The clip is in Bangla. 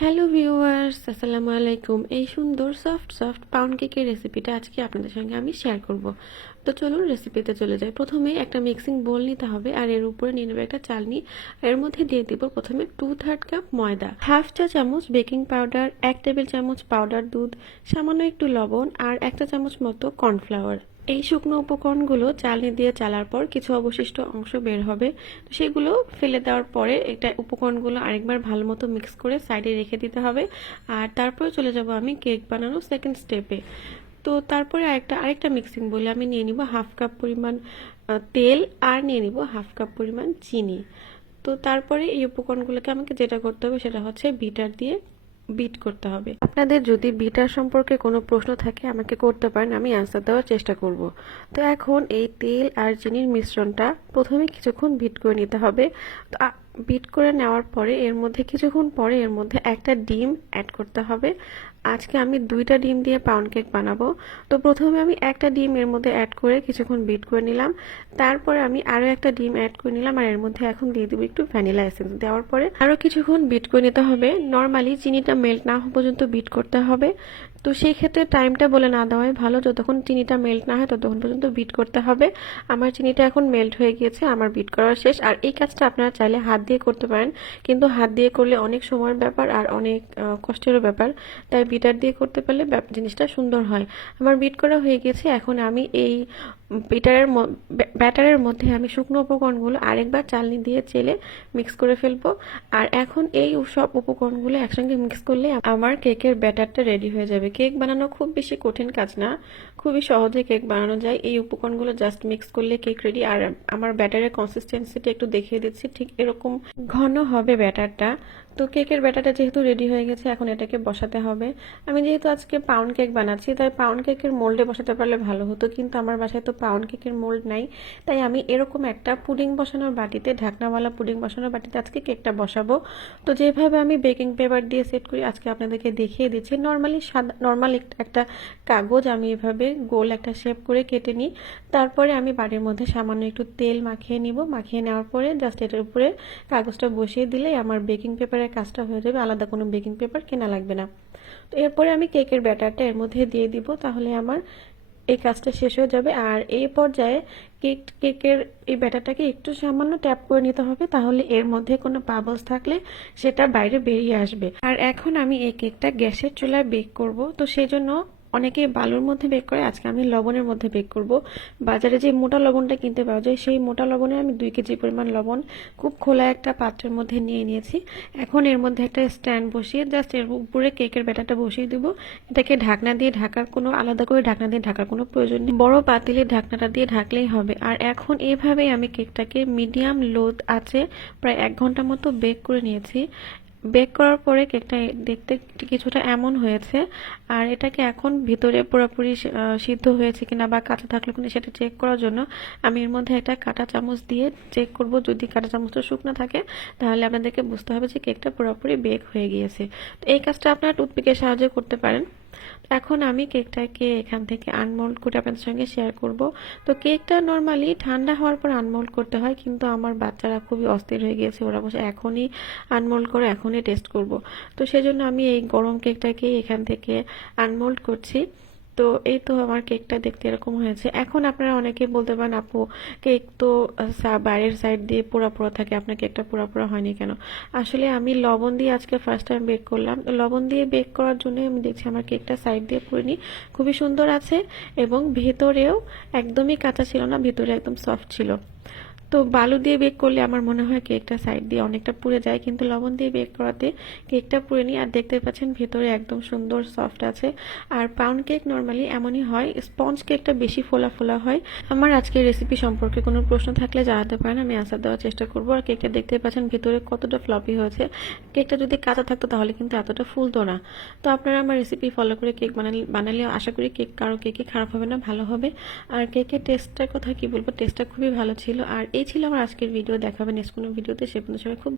হ্যালো ভিউয়ার্স, আসসালামু আলাইকুম। এই সুন্দর সফট সফট পাউন্ড কেকের রেসিপিটা আজকে আপনাদের সঙ্গে আমি শেয়ার করব। তো চলুন রেসিপিতে চলে যাই। প্রথমে একটা মিক্সিং বোল নিতে হবে, আর এর উপরে নিয়ে নেব একটা চালনি। এর মধ্যে দিয়ে দিব প্রথমে 2/3 কাপ ময়দা, হাফ চা চামচ বেকিং পাউডার, 1 টেবিল চামচ পাউডার দুধ, সামান্য একটু লবণ আর 1 চা চামচ মতো কর্নফ্লাওয়ার। এই শুকনো উপকরণগুলো চালনি দিয়ে চালার পর কিছু অবশিষ্ট অংশ বের হবে, তো সেগুলো ফেলে দেওয়ার পরে এটা উপকরণগুলো আরেকবার ভালো মতো মিক্স করে সাইডে রেখে দিতে হবে। আর তারপরে চলে যাব আমি কেক বানানোর সেকেন্ড স্টেপে। তো তারপরে আরেকটা মিক্সিং বলে আমি নিয়ে নিব হাফ কাপ পরিমাণ তেল, আর নিয়ে নিব হাফ কাপ পরিমাণ চিনি। তো তারপরে এই উপকরণগুলোকে আমাকে যেটা করতে হবে সেটা হচ্ছে বিটার দিয়ে বিট করতে হবে। আপনাদের যদি বিটার সম্পর্কে কোনো প্রশ্ন থাকে আমাকে করতে পারেন, আমি আনসার দেওয়ার চেষ্টা করব। তো এখন এই তেল আর চিনির মিশ্রণটা প্রথমে কিছুক্ষণ বিট করে নিতে হবে। তো বিট করে নেওয়ার পরে কিছুক্ষণ পরে এর মধ্যে একটা ডিম অ্যাড করতে হবে। আজকে আমি 2টা ডিম দিয়ে পাউন্ড কেক বানাবো। তো প্রথমে আমি একটা ডিম এর মধ্যে অ্যাড করে কিছুক্ষণ বিট করে নিলাম। তারপরে আমি আরও একটা ডিম অ্যাড করে নিলাম, আর এর মধ্যে এখন দিয়ে দেবো একটু ভ্যানিলা এসেন্স। দেওয়ার পরে আরও কিছুক্ষণ বিট করে নিতে হবে। নর্মালি চিনিটা মেল্ট না হওয়া পর্যন্ত বিট করতে হবে। তো সেই ক্ষেত্রে টাইমটা বলে না দেওয়াই ভালো, যতক্ষণ চিনিটা মেল্ট না হয় ততক্ষণ পর্যন্ত বিট করতে হবে। আমার চিনিটা এখন মেল্ট হয়ে গিয়েছে, আমার বিট করা শেষ। আর এই কাজটা আপনারা চাইলে হাত দিয়ে করতে পারেন, কিন্তু হাত দিয়ে করলে অনেক সময়ের ব্যাপার আর অনেক কষ্টেরও ব্যাপার, তাই বিটার দিয়ে করতে পারলে জিনিসটা সুন্দর হয়। আমার বিট করা হয়ে গেছে। এখন আমি এই ব্যাটারের মধ্যে আমি শুকনো উপকরণগুলো আরেকবার চালনি দিয়ে চেলে মিক্স করে ফেলবো। আর এখন এই সব উপকরণগুলো একসঙ্গে মিক্স করলে আমার কেকের ব্যাটারটা রেডি হয়ে যাবে। কেক বানানো খুব বেশি কঠিন কাজ না, খুবই সহজে কেক বানানো যায়। এই উপকরণগুলো জাস্ট মিক্স করলে কেক রেডি। আর আমার ব্যাটারের কনসিস্টেন্সিটা একটু দেখিয়ে দিচ্ছি, ঠিক এরকম ঘন হবে ব্যাটারটা। তো কেকের ব্যাটারটা যেহেতু রেডি হয়ে গেছে, এখন এটাকে বসাতে হবে। আমি যেহেতু আজকে পাউন্ড কেক বানাচ্ছি, তাই পাউন্ড কেকের মোল্ডে বসাতে পারলে ভালো হতো, কিন্তু আমার বাসায় তো পাউন্ড কেকের মোল্ড নাই। তাই আমি এরকম একটা পুডিং বসানোর বাটিতে, ঢাকনাওয়ালা পুডিং বসানোর বাটিতে আজকে কেকটা বসাবো। তো যেভাবে আমি বেকিং পেপার দিয়ে সেট করি আজকে আপনাদেরকে দেখিয়ে দিচ্ছি। নর্মাল একটা কাগজ আমি এভাবে গোল একটা শেপ করে কেটে নিই। তারপরে আমি বাটির মধ্যে সামান্য একটু তেল মাখিয়ে নিব। মাখিয়ে নেওয়ার পরে জাস্ট এটার উপরে কাগজটা বসিয়ে দিলেই আমার বেকিং পেপারের কাজটা হয়ে যাবে, আলাদা কোনো বেকিং পেপার কেনা লাগবে না। তো এরপরে আমি কেকের ব্যাটারটা এর মধ্যে দিয়ে দিব, তাহলে আমার এই কাজটা শেষ হয়ে যাবে। আর এই পর্যায়ে কেকের এই ব্যাটারটাকে একটু সামান্য ট্যাপ করে নিতে হবে, তাহলে এর মধ্যে কোনো বাবলস থাকলে সেটা বাইরে বেরিয়ে আসবে। আর এখন আমি এই কেকটা গ্যাসের চুলায় বেক করব। তো সেই জন্য অনেকে বালুর মধ্যে বেক করে, আজকে আমি লবণের মধ্যে বেক করব। বাজারে যে মোটা লবণটা কিনতে পাওয়া যায়, সেই মোটা লবণে আমি 2 কেজি পরিমাণ লবণ খুব খোলা একটা পাত্রের মধ্যে নিয়ে নিয়েছি। এখন এর মধ্যে একটা স্ট্যান্ড বসিয়ে জাস্ট এর উপরে কেকের ব্যাটারটা বসিয়ে দেবো। এটাকে ঢাকনা দিয়ে ঢাকার কোনো আলাদা করে ঢাকনা দিয়ে ঢাকার কোনো প্রয়োজন নেই, বড় পাতিলের ঢাকনাটা দিয়ে ঢাকলেই হবে। আর এখন এইভাবেই আমি কেকটাকে মিডিয়াম লো আছে প্রায় 1 ঘন্টা মতো বেক করে নিয়েছি। বেক করার পরে কেকটা দেখতে কিছুটা এমন হয়েছে। আর এটাকে এখন ভিতরে পুরোপুরি সিদ্ধ হয়েছে কিনা বা কাঁচা থাকলে কিনা সেটা চেক করার জন্য আমি এর মধ্যে একটা কাঁটা চামচ দিয়ে চেক করব। যদি কাঁটা চামচটা শুকনো থাকে তাহলে আপনাদেরকে বুঝতে হবে যে কেকটা পুরোপুরি বেক হয়ে গিয়েছে। তো এই কাজটা আপনারা টুথপিকের সাহায্যে করতে পারেন। এখন আমি কেকটাকে এখান থেকে আনমোল্ড করে আপনাদের সঙ্গে শেয়ার করব। তো কেকটা নর্মালি ঠান্ডা হওয়ার পর আনমোল্ড করতে হয়, কিন্তু আমার বাচ্চারা খুবই অস্থির হয়ে গিয়েছে, ওরা বসে এখনই আনমোল্ড করে এখনই টেস্ট করব। তো সেজন্য আমি এই গরম কেকটাকে এখান থেকে আনমোল্ড করছি। তো এই তো আমার কেকটা দেখতে এরকম হয়েছে। এখন আপনারা অনেকে বলতে পারেন, আপু কেক তো বাইরের সাইড দিয়ে পোড়া পোড়া থাকে, আপনার কেকটা পোড়া পোড়া হয়নি কেন? আসলে আমি লবণ দিয়ে আজকে ফার্স্ট টাইম বেক করলাম। লবণ দিয়ে বেক করার জন্য আমি দেখছি আমার কেকটা সাইড দিয়ে পুড়েনি, খুবই সুন্দর আছে। এবং ভেতরেও একদমই কাঁচা ছিল না, ভেতরে একদম সফট ছিল। তো বালু দিয়ে বেক করলে আমার মনে হয় কেকটা সাইড দিয়ে অনেকটা পুড়ে যায়, কিন্তু লবণ দিয়ে বেক করাতে কেকটা পুড়ে নি। আর দেখতে পাচ্ছেন ভেতরে একদম সুন্দর সফট আছে। আর পাউন্ড কেক নর্মালি এমনই হয়, স্পঞ্জ কেকটা বেশি ফোলা ফোলা হয়। আমার আজকের রেসিপি সম্পর্কে কোনো প্রশ্ন থাকলে জানাতে পারেন, আমি আনসার দেওয়ার চেষ্টা করবো। আর কেকটা দেখতে পাচ্ছেন ভেতরে কতটা ফ্লপি হয়েছে। কেকটা যদি কাঁচা থাকতো তাহলে কিন্তু এতটা ফুলতো না। তো আপনারা আমার রেসিপি ফলো করে কেক বানালে আশা করি কারো কেকই খারাপ হবে না, ভালো হবে। আর কেকের টেস্টটার কথা কি বলবো, টেস্টটা খুবই ভালো ছিল। আর এই ছিল আমার আজকের ভিডিও। দেখা হবে নেক্সট কোনো ভিডিওতে। সে পর্যন্ত সবাই খুব